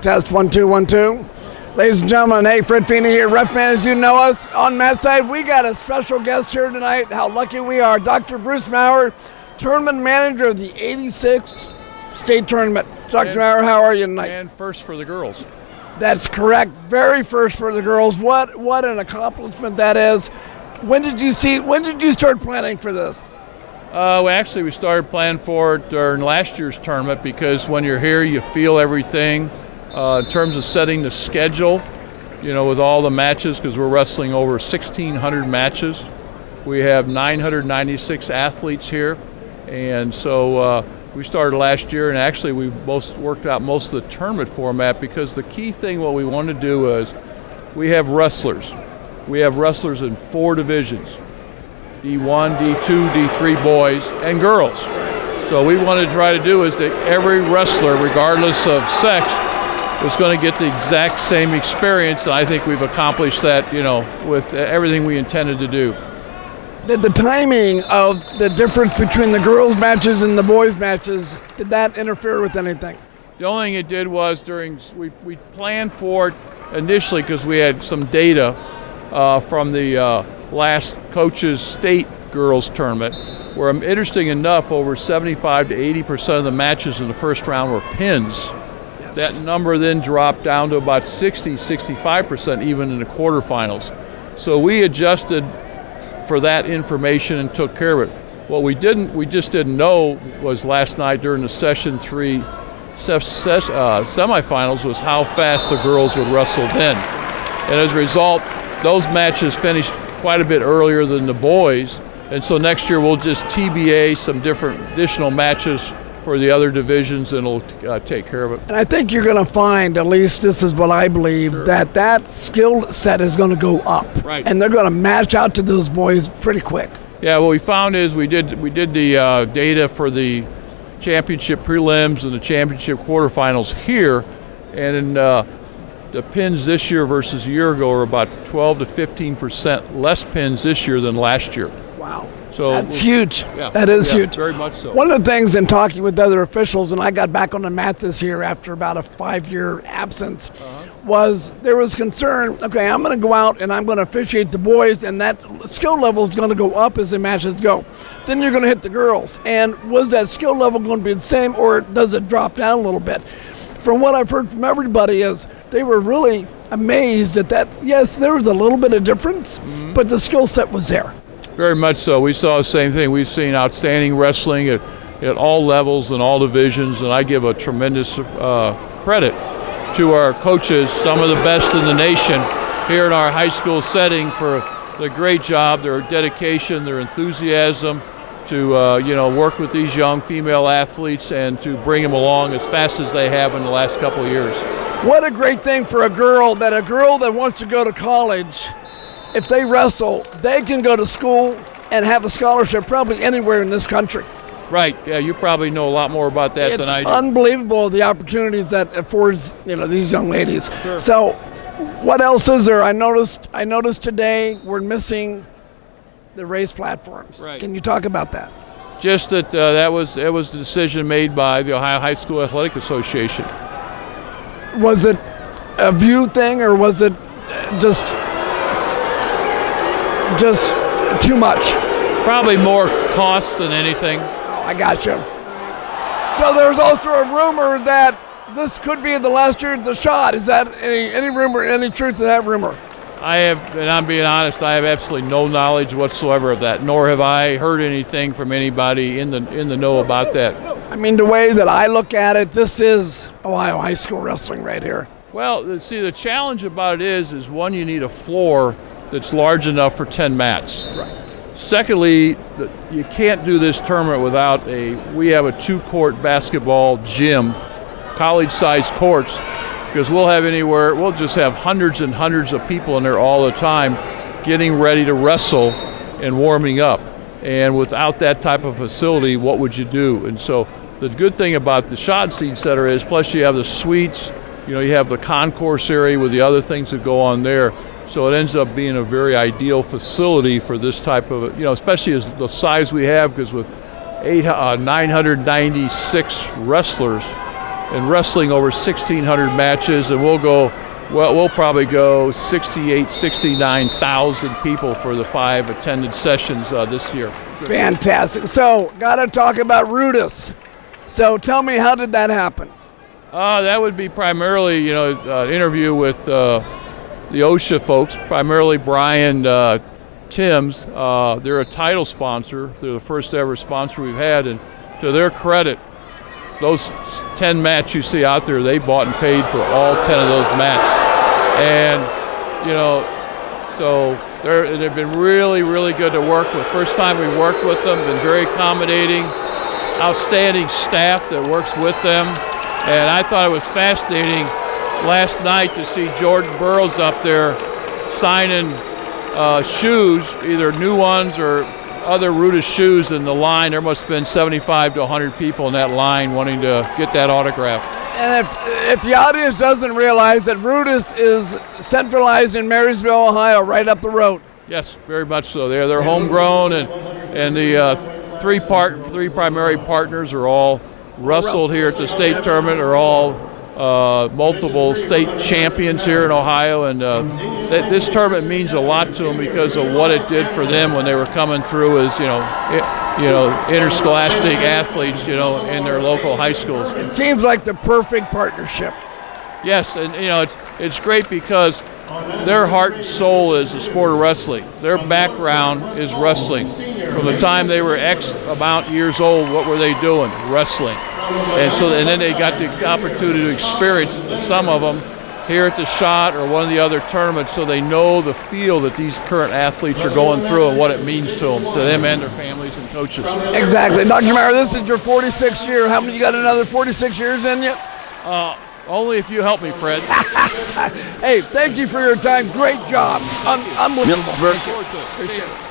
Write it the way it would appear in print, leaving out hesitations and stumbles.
Test 1 2 1 2. Ladies and gentlemen, hey, Fred Feeney here, ref man, as you know us on MATSIDE. We got a special guest here tonight. How lucky we are, Dr. Bruce Maurer, tournament manager of the 86th State Tournament. Dr. Maurer, how are you tonight? And first for the girls. That's correct. Very first for the girls. What an accomplishment that is. When did you start planning for this? Actually, we started planning for it during last year's tournament because when you're here, you feel everything. In terms of setting the schedule, you know, with all the matches, because we're wrestling over 1,600 matches. We have 996 athletes here, and so we started last year, and actually we worked out most of the tournament format because the key thing what we want to do is we have wrestlers. We have wrestlers in 4 divisions, D1, D2, D3 boys and girls. So we want to try to do is that every wrestler, regardless of sex, was going to get the exact same experience, and I think we've accomplished that, you know, with everything we intended to do. Did the timing of the difference between the girls' matches and the boys' matches, did that interfere with anything? The only thing it did was we planned for it initially because we had some data from the last coaches state girls tournament, where interesting enough, over 75 to 80% of the matches in the first round were pins. That number then dropped down to about 60–65% even in the quarterfinals. So we adjusted for that information and took care of it. What we just didn't know was last night during the session 3 semifinals was how fast the girls would wrestle then. And as a result, those matches finished quite a bit earlier than the boys. And so next year we'll just TBA some different additional matches for the other divisions, and it'll take care of it. And I think you're going to find, at least this is what I believe, sure, that skill set is going to go up. Right. And they're going to match out to those boys pretty quick. Yeah, what we found is we did the data for the championship prelims and the championship quarterfinals here, and in the pins this year versus a year ago are about 12 to 15% less pins this year than last year. Wow. So that's huge. Yeah, that is huge. Very much so. One of the things in talking with other officials, and I got back on the mat this year after about a 5-year absence, was there was concern, okay, I'm going to go out and I'm going to officiate the boys, and that skill level is going to go up as the matches go. Then you're going to hit the girls. And was that skill level going to be the same, or does it drop down a little bit? From what I've heard from everybody is they were really amazed at that. Yes, there was a little bit of difference, but the skill set was there. Very much so. We saw the same thing. We've seen outstanding wrestling at all levels and all divisions, and I give a tremendous credit to our coaches, some of the best in the nation here in our high school setting, for the great job, their dedication, their enthusiasm to you know, work with these young female athletes and to bring them along as fast as they have in the last couple of years. What a great thing for a girl that wants to go to college. If they wrestle, they can go to school and have a scholarship probably anywhere in this country. Right. Yeah, you probably know a lot more about that than I do. It's unbelievable the opportunities that affords, you know, these young ladies. Sure. So, what else is there? I noticed today we're missing the race platforms. Right. Can you talk about that? Just that it was the decision made by the Ohio High School Athletic Association. Was it a view thing, or was it just too much? Probably more cost than anything. Oh, I got you. So there's also a rumor that this could be the last year of the Schott. Is that any rumor, any truth to that rumor? I have, and I'm being honest, I have absolutely no knowledge whatsoever of that, nor have I heard anything from anybody in the know about that. I mean, the way that I look at it, this is Ohio high school wrestling right here. Well, see, the challenge about it is one, you need a floor that's large enough for 10 mats. Right. Secondly, you can't do this tournament without we have a 2-court basketball gym, college-sized courts, because we'll just have hundreds and hundreds of people in there all the time getting ready to wrestle and warming up. And without that type of facility, what would you do? And so the good thing about the Schottenstein Center is, plus you have the suites, you know, you have the concourse area with the other things that go on there. So it ends up being a very ideal facility for this type of, you know, especially as the size we have, because with 996 wrestlers, and wrestling over 1,600 matches, and we'll probably go 69,000 people for the 5 attended sessions this year. Fantastic. So, got to talk about Rudis. So, tell me, how did that happen? That would be primarily, interview with the OHSAA folks, primarily Brian Timms. They're a title sponsor. They're the first ever sponsor we've had, and to their credit, those 10 mats you see out there, they bought and paid for all 10 of those mats. And, so they've been really, really good to work with. First time we worked with them, been very accommodating, outstanding staff that works with them. And I thought it was fascinating last night to see Jordan Burroughs up there signing shoes, either new ones or other Rudis shoes in the line. There must have been 75 to 100 people in that line wanting to get that autograph. And if the audience doesn't realize that Rudis is centralized in Marysville, Ohio, right up the road. Yes, very much so. They're homegrown, and the three primary partners are all wrestled here at the state tournament, are all multiple state champions here in Ohio, and this tournament means a lot to them because of what it did for them when they were coming through as interscholastic athletes, in their local high schools. It seems like the perfect partnership. Yes, and it's great because their heart and soul is the sport of wrestling. Their background is wrestling. From the time they were X amount years old, what were they doing? Wrestling. And then they got the opportunity to experience some of them here at the Schott or one of the other tournaments, so they know the feel that these current athletes are going through and what it means to them and their families and coaches. Exactly. Dr. Maurer, this is your 46th year. How many, you got another 46 years in you? Only if you help me, Fred. Hey, thank you for your time. Great job. Unbelievable. Appreciate it.